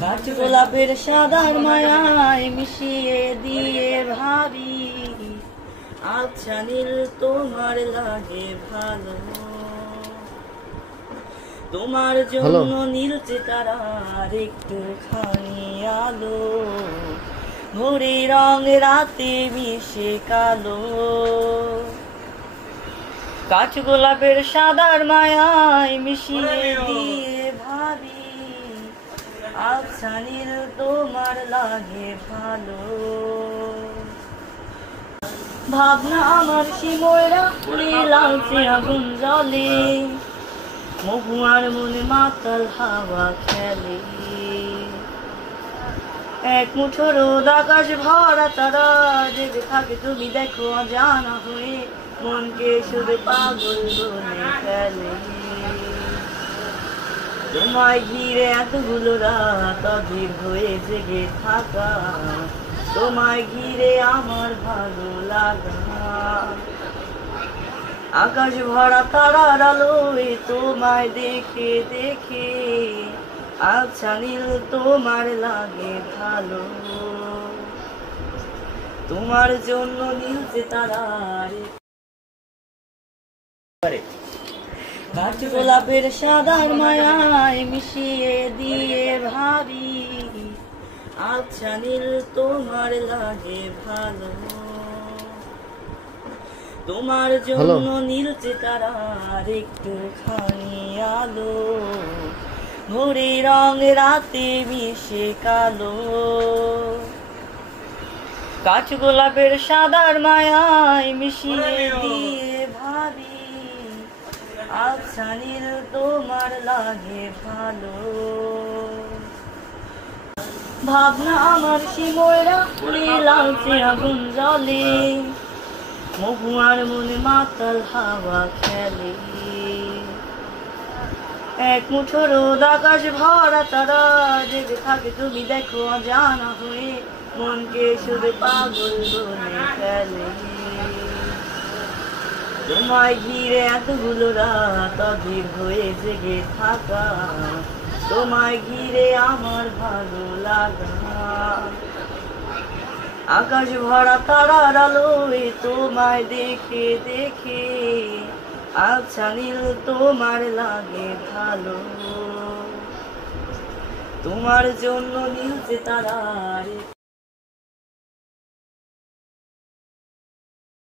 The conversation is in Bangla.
কাঠ গোলাপের সাদার মায়ায় মিশিয়ে দিয়ে ভাবি, আচ্ছা নীল তোমার লাগে ভালো, তোমার জন্য নীলচে তারার একটুখানি আলো, ভোরে রং রাতে মিশে কালো। কাঠ গোলাপের সাদার মায়ায় মিশিয়ে দিয়ে ভাবি, আচ্ছা নীল তোমার লাগে ভালো, ভাবনা আমার শিময়রা লালচে আগুন জ্বলে, মহুয়ার মনে মাতাল হাওয়া খেলে, এক মুঠো রোদ আকাশ ভরা তারা জেগে থাকে তুমি দেখো অজানা হয়ে, মনকে শুধু পাগল বলে ফেলে। তোমায় ঘিরে এতগুলো রাত অধীর হয়ে জেগে থাকা, তোমায় ঘিরে আমার ভালো লাগা, আকাশ ভরা তারার আলোয় তোমায় দেখে দেখে, আচ্ছা নীল তোমার লাগে ভালো, তোমার জন্য নীলচে তারার কাঠ গোলাপের সাদার মায়ায় মিশিয়ে দিয়ে ভাবি, আচ্ছা নীল তোমার লাগে ভালো, তোমার জন্য নীলচে তারার একটুখানি আলো, ভোরে রং রাতে মিশে কালো। কাঠ গোলাপের সাদার মায়ায় মিশিয়ে দিয়ে ভাবি, আচ্ছা নীল তোমার লাগে ভালো, ভাবনা আমার শিময়রা লালচে আগুন জ্বলে, মহুয়ার মনে মাতাল হাওয়া খেলে, এক মুঠো রোদ আকাশ ভরা তারা জেগে থাকে তুমি দেখো অজানা হয়ে, মনকে শুধু পাগল বলে ফেলে। তোমায় ঘিরে এতগুলো রাত অধীর হয়ে জেগে থাকা, তোমায় ঘিরে আমার ভালো লাগা, আকাশ ভরা তারার আলোয় তোমায় দেখে দেখে, আচ্ছা নীল তোমার লাগে ভালো, তোমার জন্য নীলচে তারার